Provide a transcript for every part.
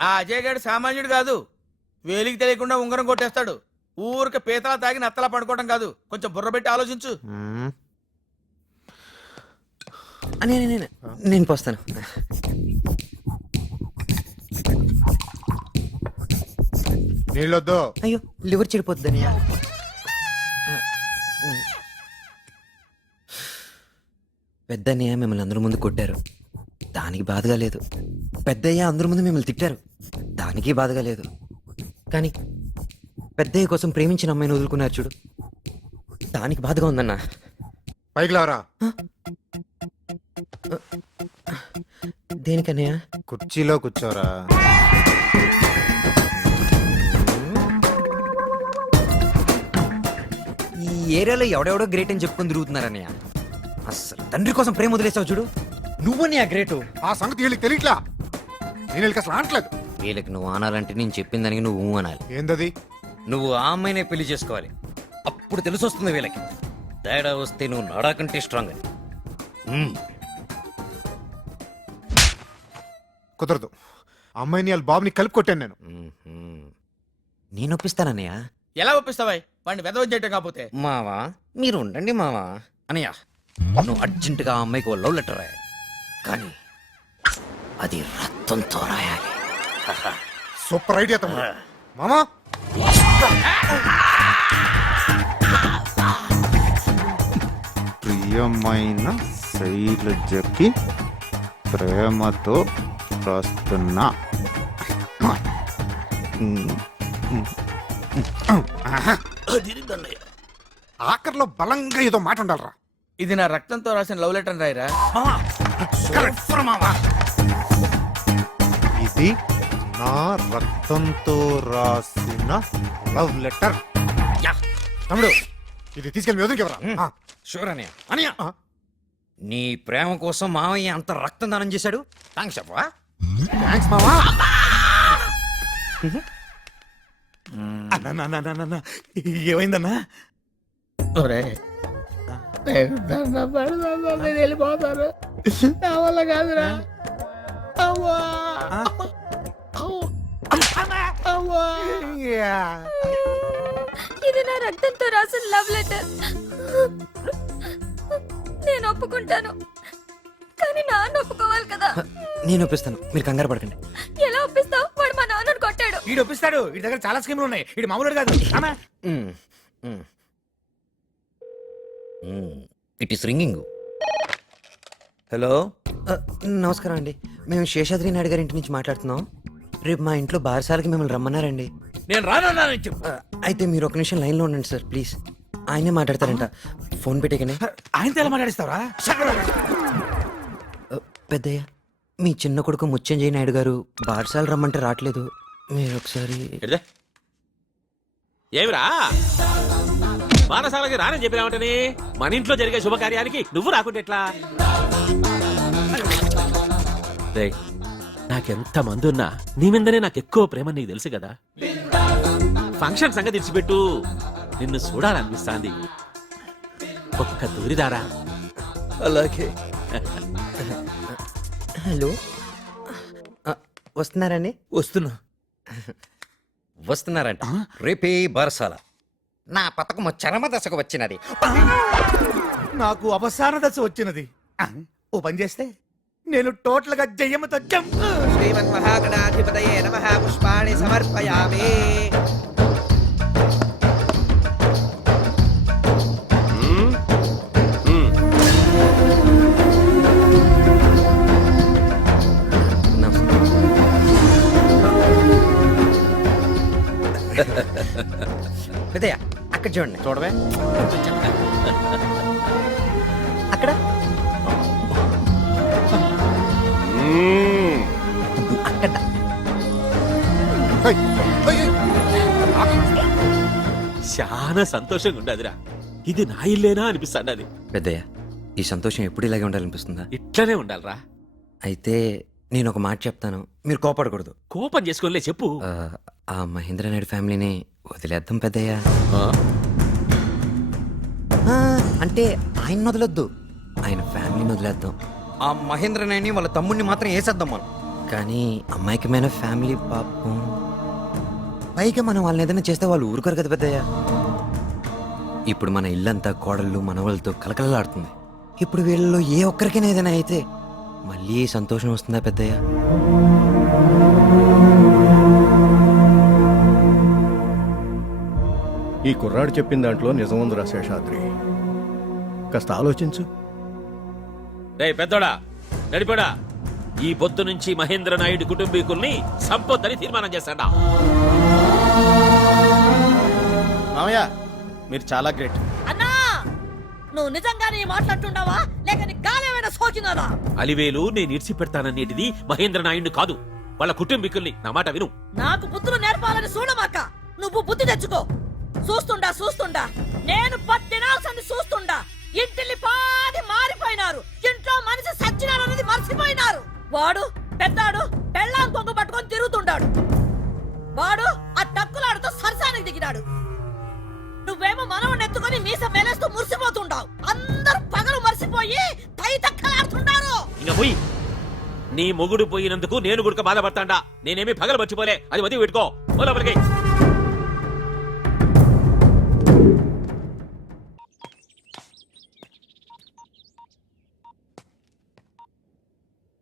ఆ అజయ్ గారు సామాన్యుడు కాదు. వేలికి తెలియకుండా ఉంగరం కొట్టేస్తాడు. ఊరికి పీతలా తాగి నత్తలా పడుకోవడం కాదు. కొంచెం బుర్ర పెట్టి ఆలోచించు. నేను పోస్తాను. నీళ్ళొద్దు. అయ్యో లివర్ చెడిపోద్దని. పెద్దన్నయ్య మిమ్మల్ని అందరి ముందు కొట్టారు, దానికి బాధగా లేదు. పెద్దయ్య అందరి ముందు మిమ్మల్ని తిట్టారు, దానికి బాధగా లేదు. కానీ పెద్దయ్య కోసం ప్రేమించిన అమ్మాయిని వదులుకున్నారు చూడు, దానికి బాధగా ఉందన్నా. పైకి లావరా. దేనికన్నయ్య? కుర్చీలో కూర్చోరా. ఈ ఏరియాలో ఎవడెవడో గ్రేట్ అని చెప్పుకొని తిరుగుతున్నారన్నయ్య. అస్సలు తండ్రి కోసం ప్రేమ వదిలేసావు చూడు, నువ్వన్నయ్య గ్రేటు. ఆ సంగతి వీళ్ళకి తెలియట్లా. నేను వీళ్ళకి అసలు అనట్లేదు. వీళ్ళకి నువ్వు అనాలంటే నేను చెప్పిన దానికి నువ్వు అనాలి. ఏందది? నువ్వు ఆ అమ్మాయినే పెళ్లి చేసుకోవాలి, అప్పుడు తెలిసి వస్తుంది వీళ్ళకి. తేడా వస్తే నువ్వు నాడాకంటే స్ట్రాంగ్ అని. కుదరదు. అమ్మాయిని వాళ్ళ బాబుని కలిపి కొట్టాను నేను. నేను ఒప్పిస్తానన్నయ్య. ఎలా ఒప్పిస్తావాయ్ వాడిని వెదవ చేయటం కాకపోతే? మావా మీరు ఉండండి మావా. అనయ్య నువ్వు అర్జెంటుగా ఆ అమ్మాయికి లవ్ లెటర్ రాయాలి, కానీ అది రక్తంతో రాయాలి. సూపర్ ఐడియా తమ్ముడు. మామా ప్రియమైన శైలజకి ప్రేమతో రాస్తున్నా. ఆఖరిలో బలంగా ఏదో మాట ఉండాలరా. ఇది నా రక్తంతో రాసిన లవ్ లెటర్ రాయరా. ఇది నా రక్తంతో రాసిన లవ్ లెటర్. తమ్ముడు ఇది తీసుకెళ్ళి మీ వదిలికి షూర్ అనయ్య. అనయ్య నీ ప్రేమ కోసం మావయ్య అంత రక్తం దానం చేశాడు, థ్యాంక్స్ చెప్పవా? థ్యాంక్స్ మామా. ఏమైందన్నా? వెళ్ళిపోతారు నా వల్ల కాదురా. ఇది నా రక్తంతో రాసిన లవ్ లెటర్. నేను ఒప్పుకుంటాను, కానీ నాన్న ఒప్పుకోవాలి కదా. నేను ఒప్పిస్తాను, మీరు కంగారు పడకండి. ఎలా ఒప్పిస్తావు? వాడు మా నాన్నను కొట్టాడు. వీడు ఒప్పిస్తాడు, వీడి దగ్గర చాలా స్కీములు ఉన్నాయి. వీడు మామూలు కాదు. It is ringing. హలో, నమస్కారం అండి. మేము శేషాద్రి నాయుడు గారి ఇంటి నుంచి మాట్లాడుతున్నాం. రేపు మా ఇంట్లో బారసాలకి మిమ్మల్ని రమ్మన్నారండి. నేను రానన్నానని చెప్పు. అయితే మీరు ఒక నిమిషం లైన్లో ఉండండి సార్ ప్లీజ్. ఆయనే మాట్లాడతారంట, ఫోన్ పెట్టేకనే. ఆయనతో ఎలా మాట్లాడిస్తావరా? పెద్దయ్య, మీ చిన్న కొడుకు ముత్యంజయ నాయుడు గారు బారసాల రమ్మంటే రావట్లేదు. మీరు ఒకసారి. ఏమిరా బారసాలకి రానని చెప్పినామంటని మన ఇంట్లో జరిగే శుభకార్యానికి నువ్వు రాకుంటే ఎట్లా? నాకెంత మంది ఉన్నా నీ మీదనే నాకు ఎక్కువ ప్రేమ, నీకు తెలుసు కదా. ఫంక్షన్ సంగతి తెచ్చిపెట్టు, నిన్ను చూడాలనిపిస్తాంది. ఒక్క దూరిదారా. అలాగే. హలో, వస్తున్నారండి? వస్తున్నారంట. రేపే బారసాల. నా పథకం చరమ దశకు వచ్చినది. నాకు అవసాన దశ వచ్చినది. ఓ పని చేస్తే నేను టోటల్ గా జయమతో శ్రీమన్ మహాగణాధిపతయే నమః. పుష్పాణి సమర్పయామి. పెద్దయ్య అక్కడ చూడండి. చూడవే అక్కడ అక్కడ. చాలా సంతోషంగా ఉండదురా. ఇది నా ఇల్లేనా అనిపిస్తాండి. అది పెద్దయ్య, ఈ సంతోషం ఎప్పుడు ఇలాగే ఉండాలనిపిస్తుందా? ఇట్లనే ఉండాలిరా. అయితే నేను ఒక మాట చెప్తాను, మీరు కోపడకూడదు. కోపం చేసుకోలే చెప్పు. ఆ మహేంద్ర నాయుడు ఫ్యామిలీని వదిలేద్దాం పెద్దయ్య. అంటే ఆయన వదిలేద్దు, ఆయన ఫ్యామిలీని వదిలేద్దాం. ఆ మహేంద్ర నాయుడిని వాళ్ళ తమ్ముడిని మాత్రం వేసేద్దాం మనం. కానీ అమాయకమైన ఫ్యామిలీ పాపం. పైగా మనం వాళ్ళని ఏదైనా చేస్తే వాళ్ళు ఊరుకోరు కదా పెద్దయ్య. ఇప్పుడు మన ఇల్లంతా కోడళ్ళు మనవలతో కలకలలాడుతుంది. ఇప్పుడు వీళ్ళలో ఏ ఒక్కరికైనా ఏదైనా అయితే మళ్ళీ సంతోషం వస్తుందా పెద్దయ్య? ఈ కుర్రాడు చెప్పిన దాంట్లో నిజం ఉందిరా శేషాద్రి. కాస్త ఆలోచించు. రే పెద్దోడా, నడిపోడా, ఈ పొద్దు నుంచి మహేంద్ర నాయుడు కుటుంబీకుల్ని సంపొద్దని తీర్మానం చేశాడా. మామయ్య మీరు చాలా గ్రేట్. అన్నా నువ్వు నిజంగానే మాట్లాడుతుండవా లేక నీ గాలేమైనా సోకినారా? అలివేలు నేను ఇడిచి పెడతాననేటిది మహేంద్ర నాయుడు కాదు, వాళ్ళ కుటుంబీకుల్ని. నా మాట విను. నాకు బుద్ధులు నేర్పాలని చూడమాక. నువ్వు బుద్ధి తెచ్చుకో. చూస్తుండా నేను పట్టినాల్సింది చూస్తుండా. ఇంటిల్లి పాది మారిపోయినారు. ఇంట్లో మనిషి సచ్చినారన్నది మర్చిపోయినారు. వాడు పెద్దాడు పెళ్ళాం కొంగు పట్టుకొని తిరుగుతుండాడు. వాడు ఆ టక్కులాడుతూ సరసానికి దిగినాడు. నువ్వేమో మనవని ఎత్తుకొని మీస మేలేస్తూ మురిసిపోతుండావు. అందరూ పగలు మర్చిపోయి పై తక్కలాడుతుండారు. ఇంకా పోయి నీ మొగుడు పోయినందుకు నేను గుడక బాధపడతాడా? నేనేమి పగలు మర్చిపోలే. అది వదిలి పెట్టుకో. లోపలికి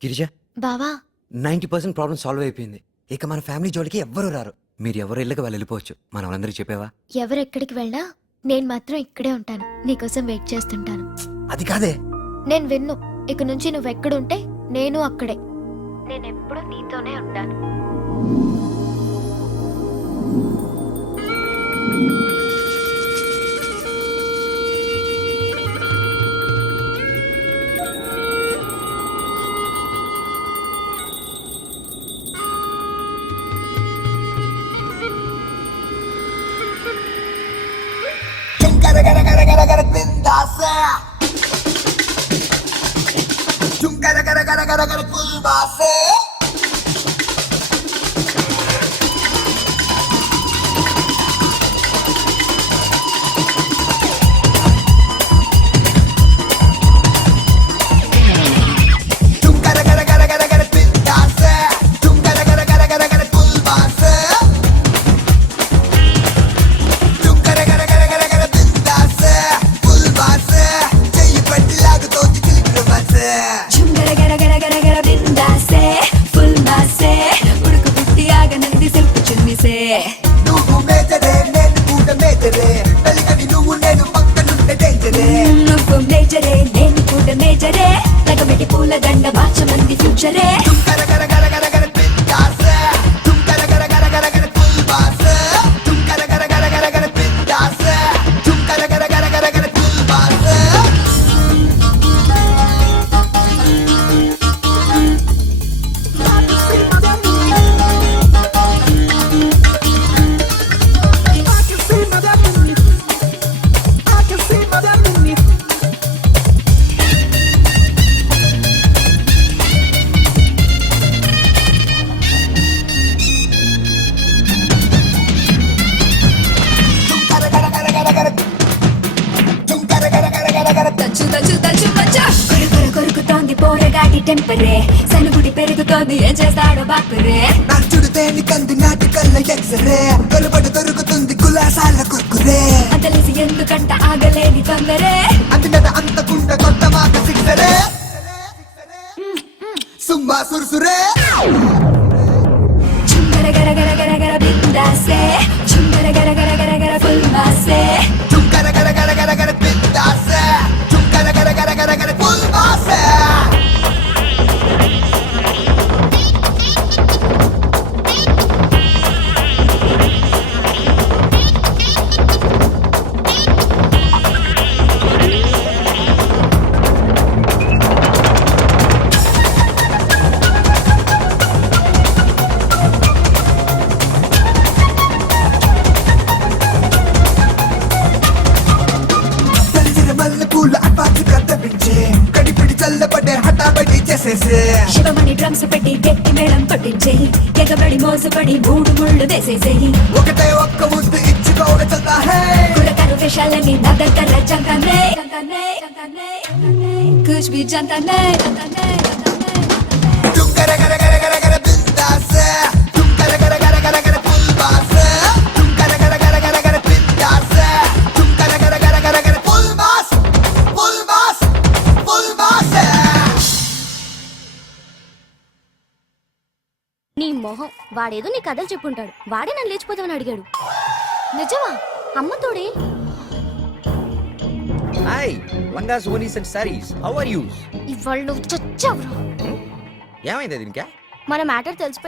గిరిజ, బావా 90% ప్రాబ్లం సాల్వ్ అయిపోయింది. ఇక మన ఫ్యామిలీ జోలికి ఎవ్వరూ రారు. మీరు ఎవరు ఇళ్ళకి వాళ్ళు వెళ్ళిపోవచ్చు. మన వాళ్ళందరికీ చెప్పావా? ఎవరెక్కడికి వెళ్ళా నేను మాత్రం ఇక్కడే ఉంటాను. నీకోసం వెయిట్ చేస్తుంటాను. అది కాదే. నేను విన్ను. ఇక నుంచి నువ్వెక్కడుంటే నేను అక్కడే. నేనెప్పుడు నీతోనే ఉంటాను. టెంపరే సనుగుడి పెరుగుతోంది. ఏం చేస్తాడో బాపురే. నడుచుడు తేని కంది నాటి కళ్ళ ఎక్సరే కలుబడి దొరుకుతుంది కులాసాల కుర్కురే. అంతలేసి ఎందుకంట ఆగలేని తొందరే. అంతినట అంతకుంట కొత్త మాట సిక్సరే సుమ్మా సురుసురే. చుంగర గర గర గర గర బిందాసే. చుంగర గర గర గర గర ఫుల్ మాసే. చుంకర గర గర గర గర బిందాసే. చుంకర గర గర గర గర ఫుల్ మాసే. శివమణి డ్రమ్స్ పెట్టి గట్టి మేళం కొట్టించే. ఎగబడి మోసపడి మూడు ముళ్ళు వేసేసేయి. ఒకటే ఒక్క ముద్దు ఇచ్చుకోక చల్తా హే. కులకరు విషయాలని నా దగ్గర జంకనే కుచ్ బి జంతనే. చుంకర గర గర గర గర మొహం వాడేదో నీ కథలు చెప్పుంటాడు. వాడే నన్ను లేచిపోతామని అడిగాడు. నిజమా? అమ్మ తోడే. Hi langas onis and saris how are you? ఇవాళ నువ్వు చచ్చావురా. ఏమైంది దీనికా? మన మ్యాటర్ తెలిసిపోయింది.